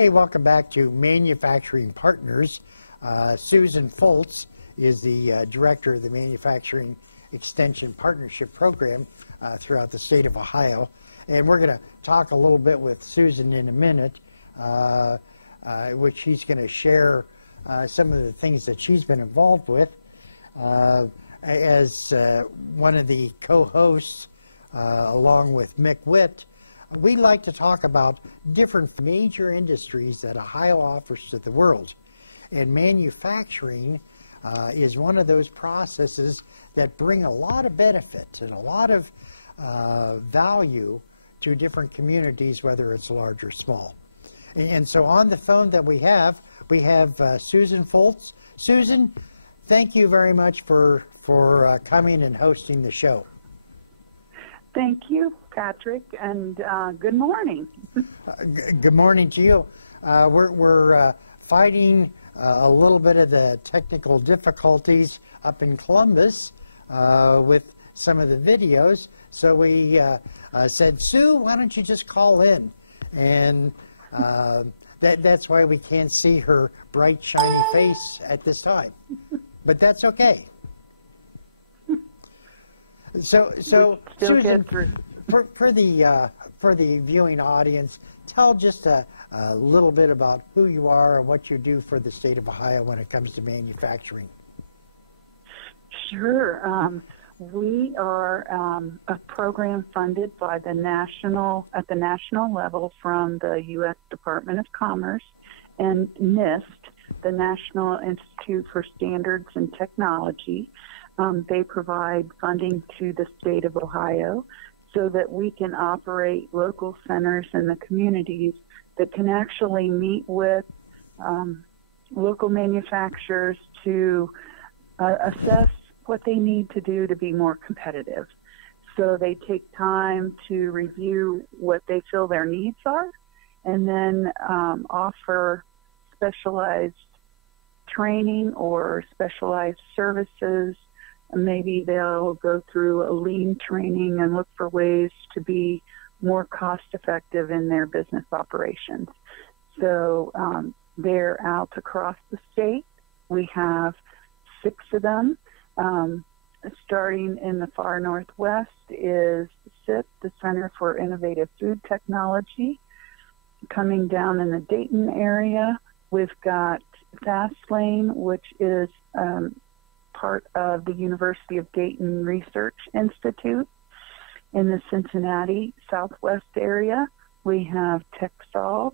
Hey, welcome back to Manufacturing Partners. Susan Foltz is the director of the Manufacturing Extension Partnership Program throughout the state of Ohio. And we're going to talk a little bit with Susan in a minute, which she's going to share some of the things that she's been involved with. As one of the co-hosts, along with Mick Whitt, we like to talk about different major industries that Ohio offers to the world. And manufacturing is one of those processes that bring a lot of benefits and a lot of value to different communities, whether it's large or small. And so on the phone that we have Susan Foltz. Susan, thank you very much for coming and hosting the show. Thank you, Patrick, and good morning. Good morning to you. We're fighting a little bit of the technical difficulties up in Columbus with some of the videos, so we said, Sue, why don't you just call in? And that's why we can't see her bright, shiny face at this time. But that's okay. So Susan, for the viewing audience, tell just a little bit about who you are and what you do for the state of Ohio when it comes to manufacturing. Sure. We are a program funded by at the national level from the U.S. Department of Commerce and NIST, the National Institute for Standards and Technology. They provide funding to the state of Ohio so that we can operate local centers in the communities that can actually meet with local manufacturers to assess what they need to do to be more competitive. So they take time to review what they feel their needs are and then offer specialized training or specialized services. Maybe they'll go through a lean training and look for ways to be more cost effective in their business operations. So they're out across the state. We have 6 of them. Starting in the far northwest is CIT, the Center for Innovative Food Technology. Coming down in the Dayton area, we've got Fastlane, which is part of the University of Dayton Research Institute. In the Cincinnati southwest area, we have TechSolve.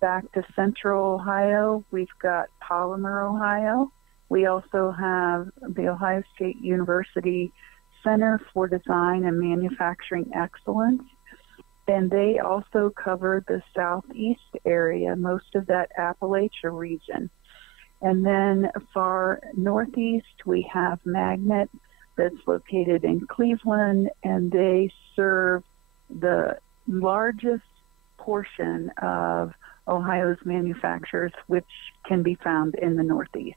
Back to central Ohio, we've got Polymer Ohio. We also have the Ohio State University Center for Design and Manufacturing Excellence, and they also cover the southeast area, most of that Appalachia region. And then far northeast, we have Magnet that's located in Cleveland, and they serve the largest portion of Ohio's manufacturers, which can be found in the northeast.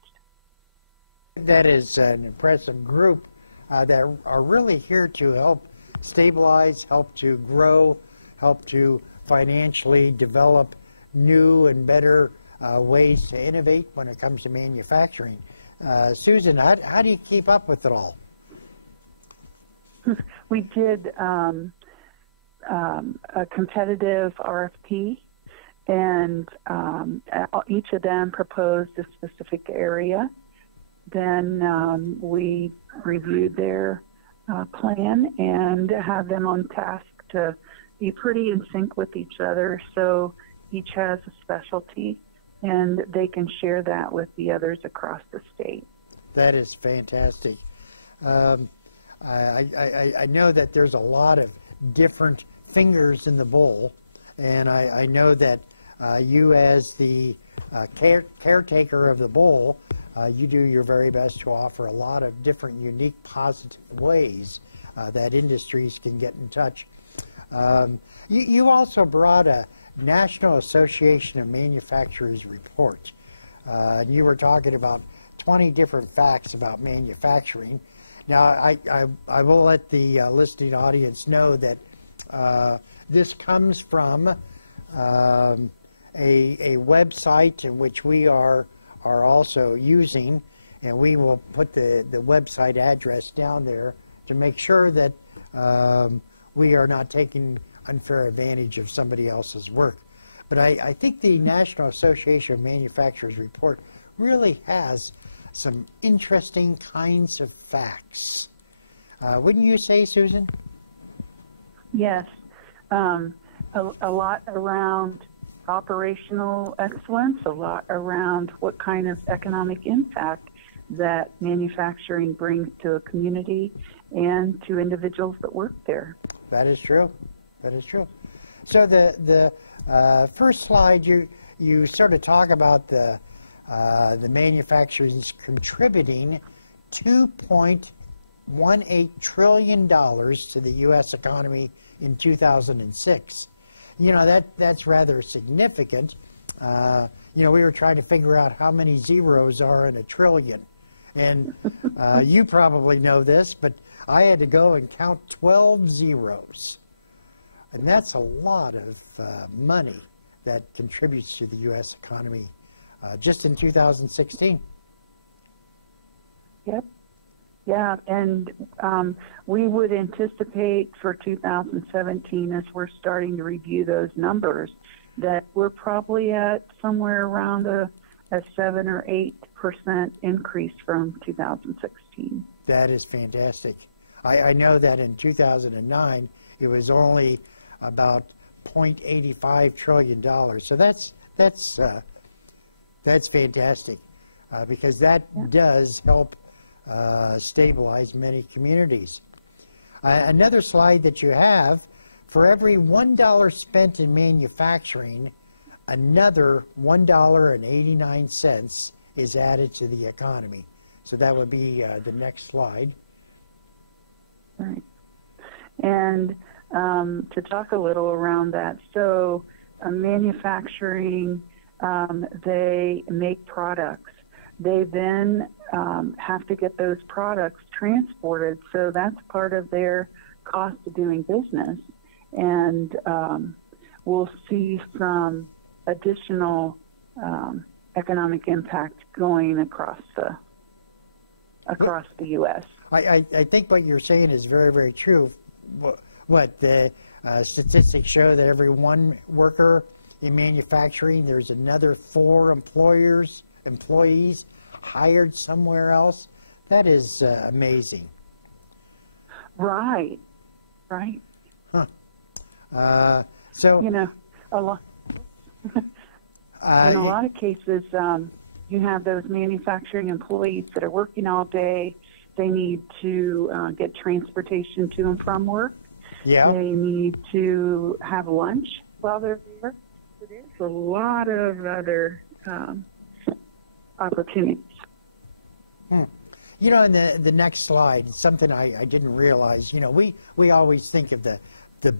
That is an impressive group that are really here to help stabilize, help to grow, help to financially develop new and better ways to innovate when it comes to manufacturing. Susan, how do you keep up with it all? We did a competitive RFP, and each of them proposed a specific area. Then we reviewed their plan and have them on task to be pretty in sync with each other, so each has a specialty, and they can share that with the others across the state. That is fantastic. I know that there's a lot of different fingers in the bowl, and I know that you as the caretaker of the bowl, you do your very best to offer a lot of different unique positive ways that industries can get in touch. You also brought a National Association of Manufacturers report. And you were talking about 20 different facts about manufacturing. Now, I will let the listening audience know that this comes from a website which we are also using, and we will put the website address down there to make sure that we are not taking unfair advantage of somebody else's work. But I think the National Association of Manufacturers report really has some interesting kinds of facts. Wouldn't you say, Susan? Yes. A lot around operational excellence, a lot around what kind of economic impact that manufacturing brings to a community and to individuals that work there. That is true. That is true. So the first slide, you sort of talk about the manufacturers contributing $2.18 trillion to the U.S. economy in 2006. You know, that's rather significant. You know, we were trying to figure out how many zeros are in a trillion. And you probably know this, but I had to go and count 12 zeros. And that's a lot of money that contributes to the U.S. economy just in 2016. Yep. Yeah, and we would anticipate for 2017, as we're starting to review those numbers, that we're probably at somewhere around a 7 or 8% increase from 2016. That is fantastic. I know that in 2009, it was only about $0.85 trillion. So that's fantastic because that does help stabilize many communities. Another slide that you have, for every $1 spent in manufacturing, another $1.89 is added to the economy. So that would be the next slide. Right. And to talk a little around that, so manufacturing, they make products. They then have to get those products transported, so that's part of their cost of doing business. And we'll see some additional economic impact going across the U.S. I think what you're saying is very, very true. What the statistics show that every one worker in manufacturing, there's another 4 employees hired somewhere else. That is amazing. Right. Huh. So you know, a lot. In a lot of cases, you have those manufacturing employees that are working all day. They need to get transportation to and from work. Yeah. They need to have lunch while they're there. So there's a lot of other opportunities. You know, in the next slide, something I didn't realize, you know, we always think of the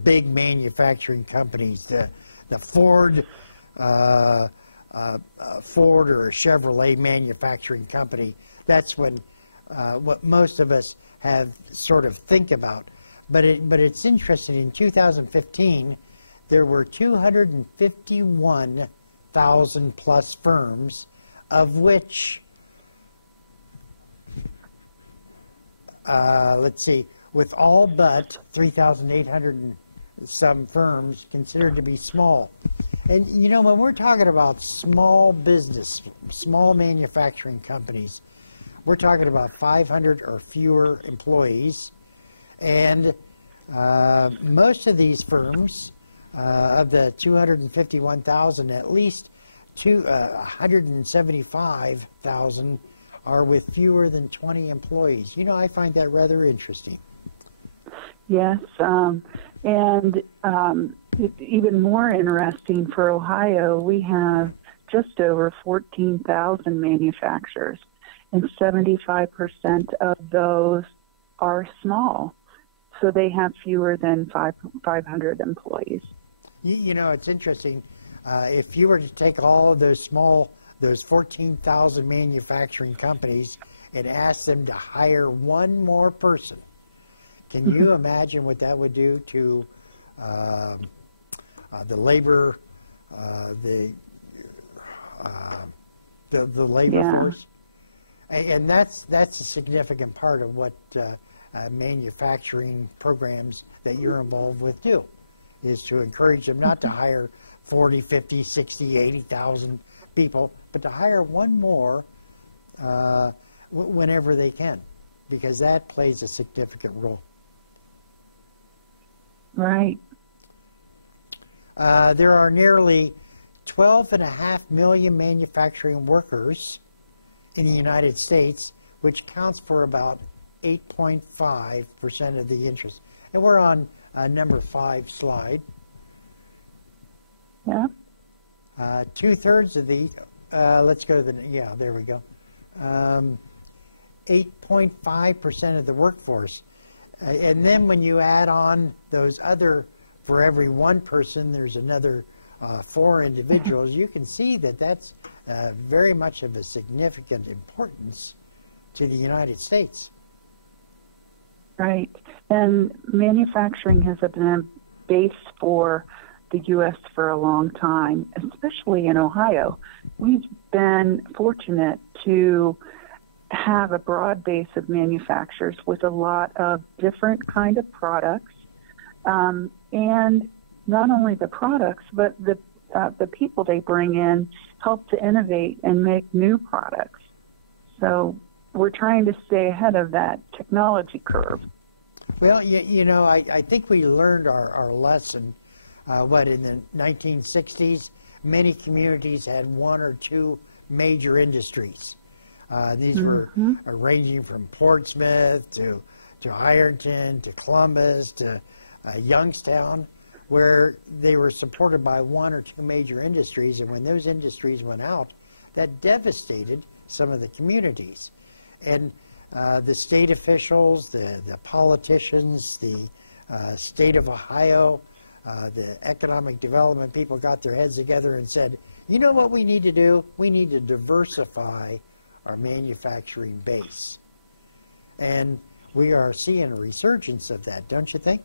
big manufacturing companies, the Ford or a Chevrolet manufacturing company. That's what most of us have sort of think about. But it's interesting. In 2015, there were 251,000 plus firms, of which, let's see, with all but 3,800 and some firms considered to be small. And, you know, when we're talking about small business, small manufacturing companies, we're talking about 500 or fewer employees. And most of these firms, of the 251,000, at least 175,000 are with fewer than 20 employees. You know, I find that rather interesting. Yes, and it's even more interesting for Ohio. We have just over 14,000 manufacturers, and 75% of those are small. So they have fewer than 500 employees. You know, it's interesting. If you were to take all of those 14,000 manufacturing companies and ask them to hire one more person, can you imagine what that would do to the labor, the the labor force. And that's a significant part of what manufacturing programs that you're involved with do, is to encourage them not to hire 40, 50, 60, 80,000 people, but to hire one more whenever they can, because that plays a significant role. Right. There are nearly 12.5 million manufacturing workers in the United States, which counts for about 8.5% of the interest. And we're on number 5 slide. Yeah. 2/3 of the, let's go to the, there we go. 8.5% of the workforce. And then when you add on those other, for every one person, there's another 4 individuals, you can see that that's very much of a significant importance to the United States. Right. And manufacturing has been a base for the U.S. for a long time, especially in Ohio. We've been fortunate to have a broad base of manufacturers with a lot of different kind of products, and not only the products, but the people they bring in help to innovate and make new products. So we're trying to stay ahead of that technology curve. Well, I think we learned our lesson, in the 1960s, many communities had 1 or 2 major industries. These were ranging from Portsmouth to Ironton to Columbus to Youngstown, where they were supported by 1 or 2 major industries, and when those industries went out, that devastated some of the communities. And the state officials, the politicians, the state of Ohio, the economic development people got their heads together and said, you know what we need to do? We need to diversify our manufacturing base. And we are seeing a resurgence of that, don't you think?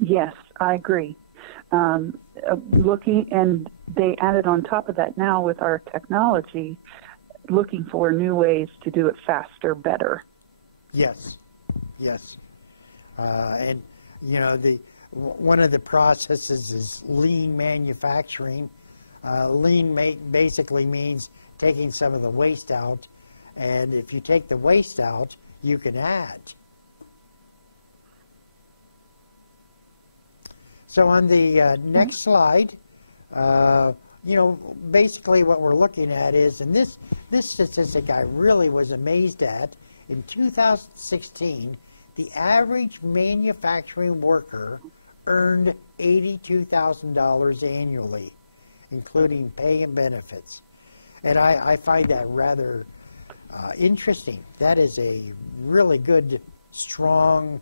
Yes, I agree. Looking, and they added on top of that now with our technology, looking for new ways to do it faster, better. Yes. And one of the processes is lean manufacturing. Lean basically means taking some of the waste out, and if you take the waste out, you can add. So on the next slide, basically what we're looking at is, and this statistic I really was amazed at, in 2016, the average manufacturing worker earned $82,000 annually, including pay and benefits. And I find that rather interesting. That is a really good, strong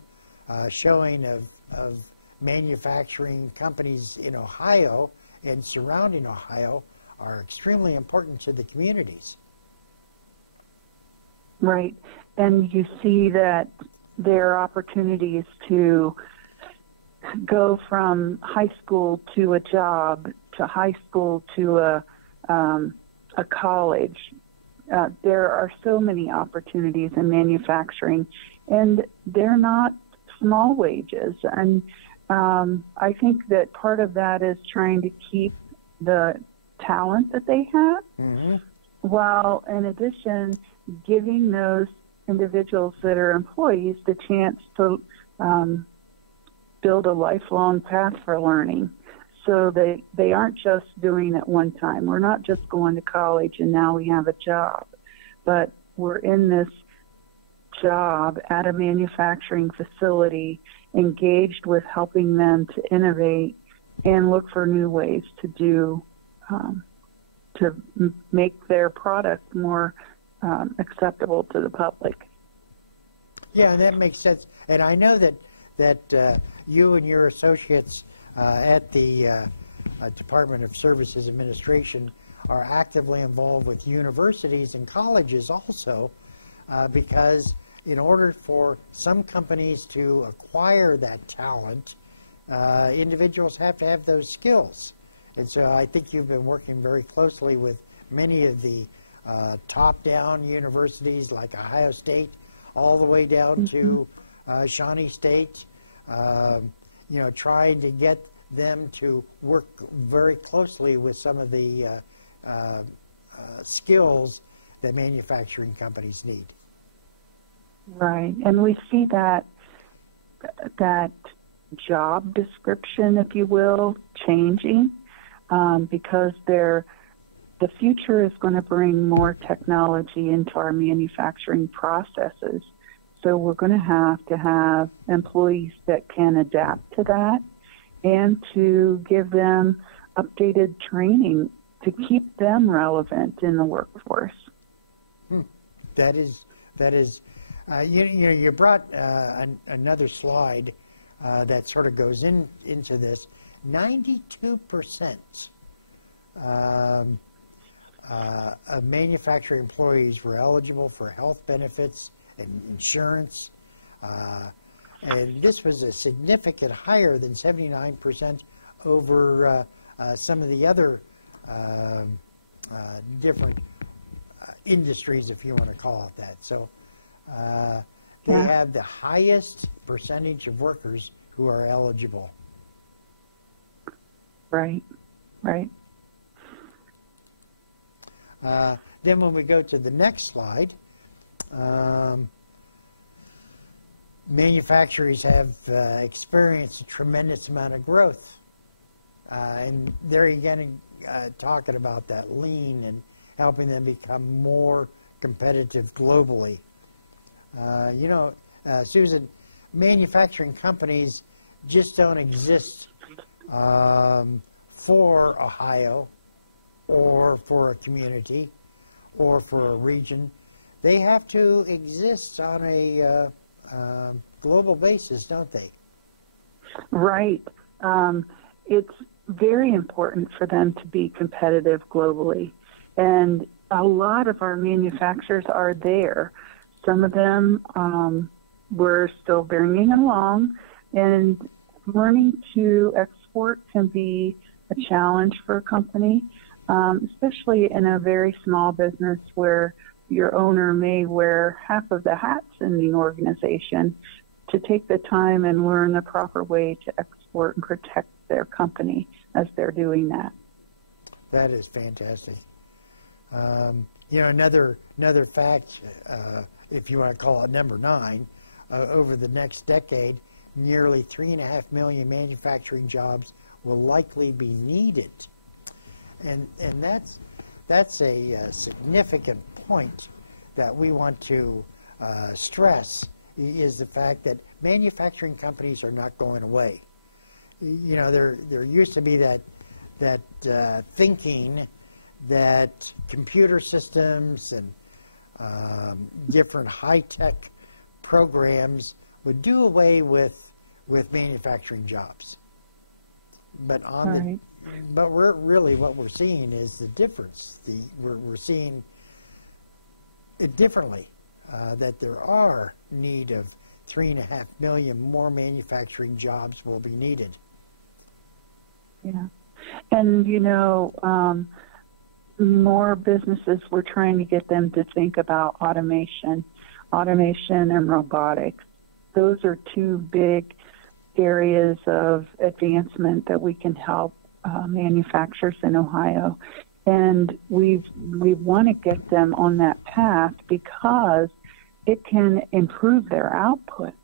showing of manufacturing companies in Ohio and surrounding Ohio are extremely important to the communities. Right. And you see that there are opportunities to go from high school to a job, to high school to a college. There are so many opportunities in manufacturing, and they're not small wages. And I think that part of that is trying to keep the talent that they have, while in addition giving those individuals that are employees the chance to build a lifelong path for learning. So they aren't just doing it one time. We're not just going to college and now we have a job, but we're in this job at a manufacturing facility engaged with helping them to innovate and look for new ways to do to make their product more acceptable to the public. Yeah, and that makes sense. And I know that you and your associates at the Department of Services Administration are actively involved with universities and colleges also, because in order for some companies to acquire that talent, individuals have to have those skills. And so I think you've been working very closely with many of the top-down universities like Ohio State, all the way down to Shawnee State, trying to get them to work very closely with some of the skills that manufacturing companies need. Right, and we see that job description, if you will, changing because the future is going to bring more technology into our manufacturing processes. So we're going to have employees that can adapt to that and to give them updated training to keep them relevant in the workforce. That is. You brought another slide that sort of goes into this. 92% of manufacturing employees were eligible for health benefits and insurance, and this was a significant higher than 79% over some of the other different industries, if you want to call it that. So they have the highest percentage of workers who are eligible. Right. Then when we go to the next slide, manufacturers have experienced a tremendous amount of growth. And they're again talking about that lean and helping them become more competitive globally. Susan, manufacturing companies just don't exist for Ohio or for a community or for a region. They have to exist on a global basis, don't they? Right. It's very important for them to be competitive globally. And a lot of our manufacturers are there. Some of them we're still bringing along, and learning to export can be a challenge for a company, especially in a very small business where your owner may wear half of the hats in the organization. To take the time and learn the proper way to export and protect their company as they're doing that. That is fantastic. Another fact, if you want to call it number 9, over the next decade, nearly 3.5 million manufacturing jobs will likely be needed, and that's a significant point that we want to stress. Is the fact that manufacturing companies are not going away. There used to be that thinking that computer systems and different high-tech programs would do away with manufacturing jobs. But what we're seeing is the difference. We're seeing it differently. That there are need of 3.5 million more manufacturing jobs will be needed. Yeah. And, more businesses, we're trying to get them to think about automation and robotics. Those are two big areas of advancement that we can help manufacturers in Ohio. And we want to get them on that path because it can improve their output.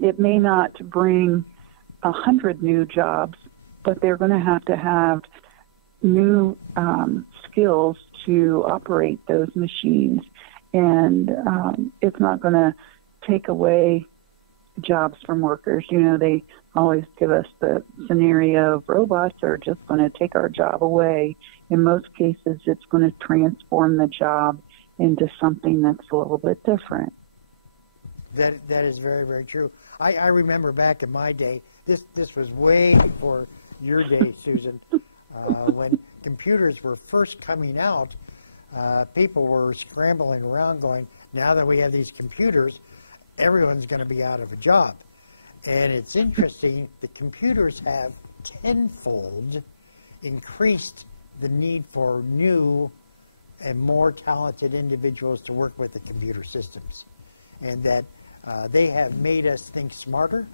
It may not bring 100 new jobs, but they're going to have new skills to operate those machines. And it's not going to take away jobs from workers. They always give us the scenario of robots are just going to take our job away. In most cases, it's going to transform the job into something that's a little bit different. That is very, very true. I remember back in my day, this was way before your day, Susan, when computers were first coming out, people were scrambling around going, now that we have these computers, everyone's going to be out of a job. And it's interesting, the computers have tenfold increased the need for new and more talented individuals to work with the computer systems, and that they have made us think smarter.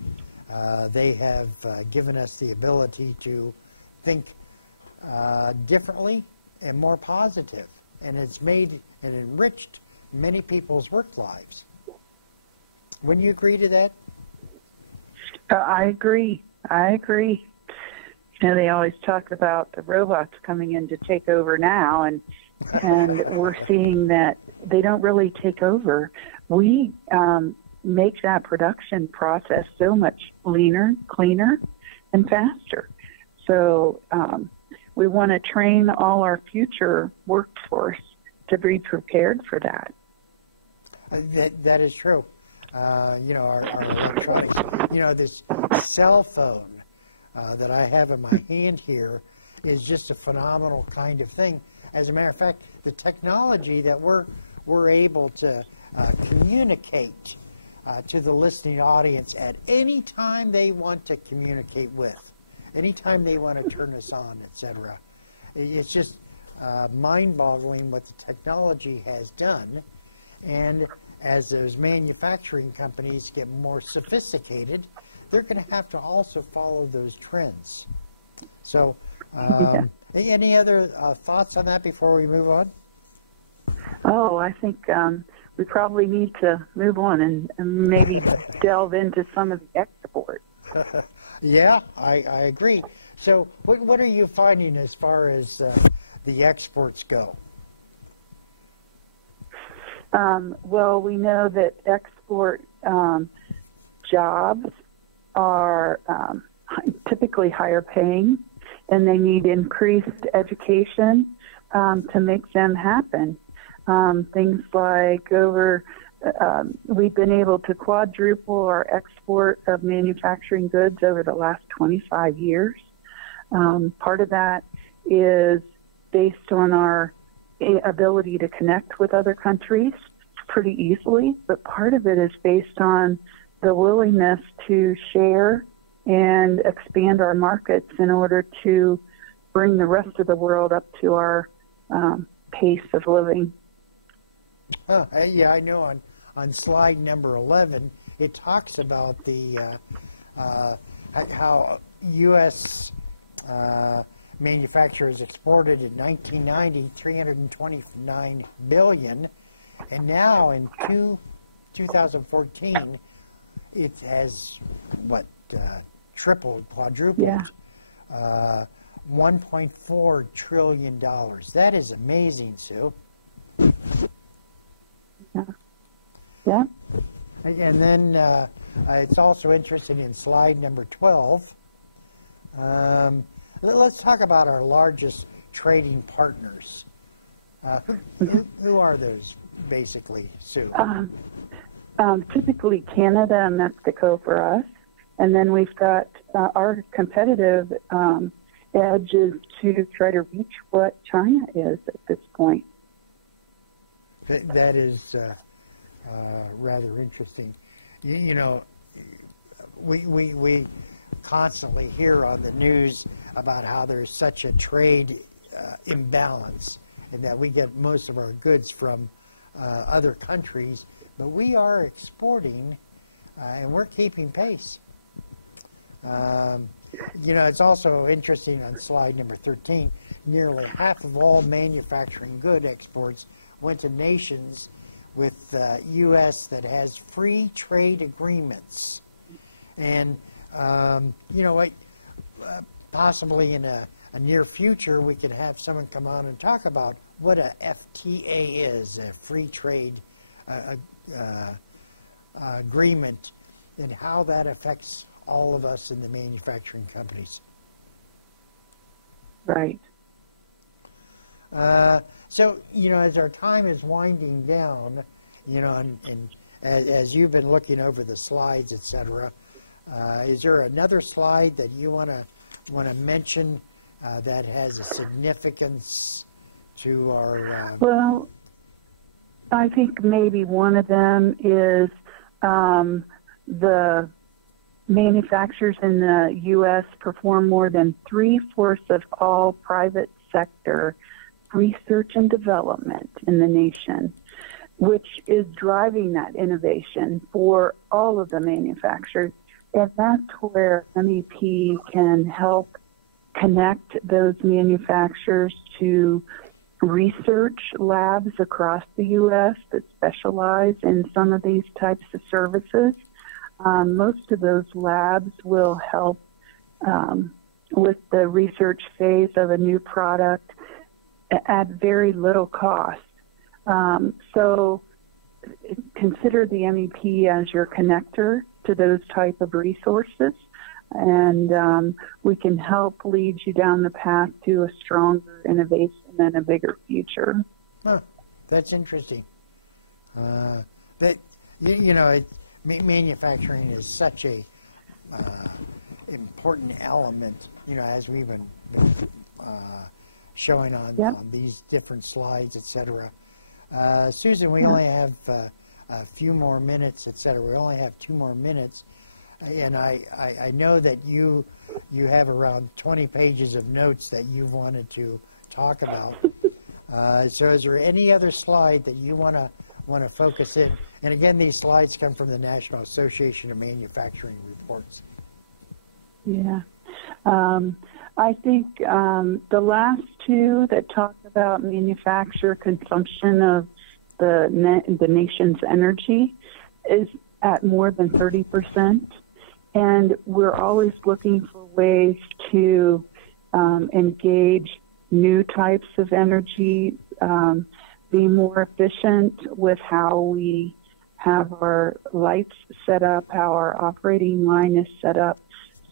They have given us the ability to think differently and more positive, and it's made and enriched many people's work lives. Wouldn't you agree to that? I agree. You know, they always talk about the robots coming in to take over now, and we're seeing that they don't really take over. We make that production process so much leaner, cleaner, and faster. So we want to train all our future workforce to be prepared for that. That is true. You know, our electronics, you know, this cell phone that I have in my hand here is just a phenomenal kind of thing. As a matter of fact, the technology that we're able to communicate to the listening audience at any time they want to communicate with, anytime they want to turn us on, etc. It's just mind-boggling what the technology has done. And as those manufacturing companies get more sophisticated, they're going to have to also follow those trends. So, any other thoughts on that before we move on? Oh, I think we probably need to move on and maybe delve into some of the export. Yeah, I agree. So what are you finding as far as the exports go? Well, we know that export jobs are typically higher paying, and they need increased education to make them happen. Things like we've been able to quadruple our export of manufacturing goods over the last 25 years. Part of that is based on our ability to connect with other countries pretty easily, but part of it is based on the willingness to share and expand our markets in order to bring the rest of the world up to our pace of living. Oh, yeah, I know on slide number 11, it talks about the how U.S. Manufacturers exported in 1990 $329 billion, and now in 2014 it has tripled, quadrupled. Yeah. $1.4 trillion. That is amazing, Sue. Yeah. And then it's also interesting in slide number 12. Let's talk about our largest trading partners. Who are those, basically, Sue? Typically Canada and Mexico for us. And then we've got our competitive edge is to try to reach what China is at this point. That is rather interesting. You know, we constantly hear on the news about how there's such a trade imbalance, and that we get most of our goods from other countries, but we are exporting and we're keeping pace. You know, it's also interesting on slide number 13, nearly half of all manufacturing good exports went to nations with U.S. that has free trade agreements. And, you know, possibly in a near future, we could have someone come on and talk about what a FTA is, a free trade agreement, and how that affects all of us in the manufacturing companies. Right. So, you know, as our time is winding down, you know, and as you've been looking over the slides, et cetera, is there another slide that you want to mention that has a significance to our... Well, I think maybe one of them is the manufacturers in the U.S. perform more than 3/4 of all private sector research and development in the nation, which is driving that innovation for all of the manufacturers. And that's where MEP can help connect those manufacturers to research labs across the U.S. that specialize in some of these types of services. Most of those labs will help with the research phase of a new product at very little cost. So consider the MEP as your connector to those type of resources, and we can help lead you down the path to a stronger innovation and a bigger future. Huh, that's interesting. Manufacturing is such a important element, as we've been showing on these different slides, etc. Susan, we only have a few more minutes, etc. We only have 2 more minutes, and I know that you have around 20 pages of notes that you've wanted to talk about. So is there any other slide that you want to focus in? And again, these slides come from the National Association of Manufacturing Reports. Yeah. I think the last 2 that talk about manufacturer consumption of the nation's energy is at more than 30%. And we're always looking for ways to engage new types of energy, be more efficient with how we have our lights set up, how our operating line is set up,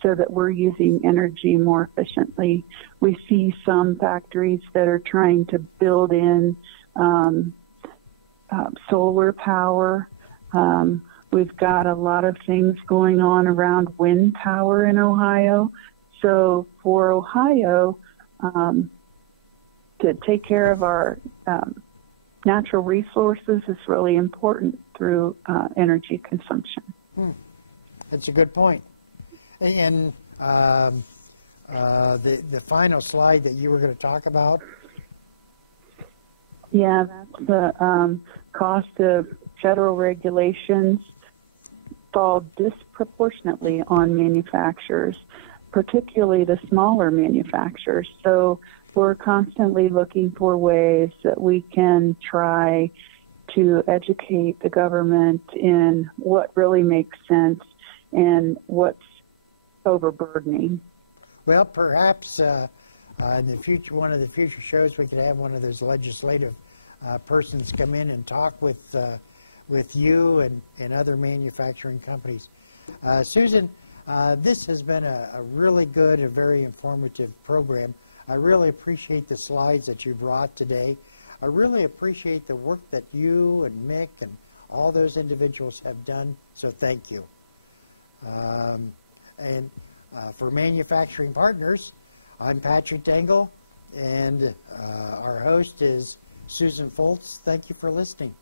so that we're using energy more efficiently. We see some factories that are trying to build in solar power. We've got a lot of things going on around wind power in Ohio. So for Ohio, to take care of our natural resources is really important through energy consumption. That's a good point. And the final slide that you were going to talk about? Yeah, that's the cost of federal regulations fall disproportionately on manufacturers, particularly the smaller manufacturers. So we're constantly looking for ways that we can try to educate the government in what really makes sense and what's overburdening. Well, perhaps in the future, one of the future shows, we could have one of those legislative persons come in and talk with you and other manufacturing companies. Susan, this has been a really good and very informative program. I really appreciate the slides that you brought today. I really appreciate the work that you and Mick and all those individuals have done, so thank you. And for Manufacturing Partners, I'm Patrick Dengel, and our host is Susan Foltz. Thank you for listening.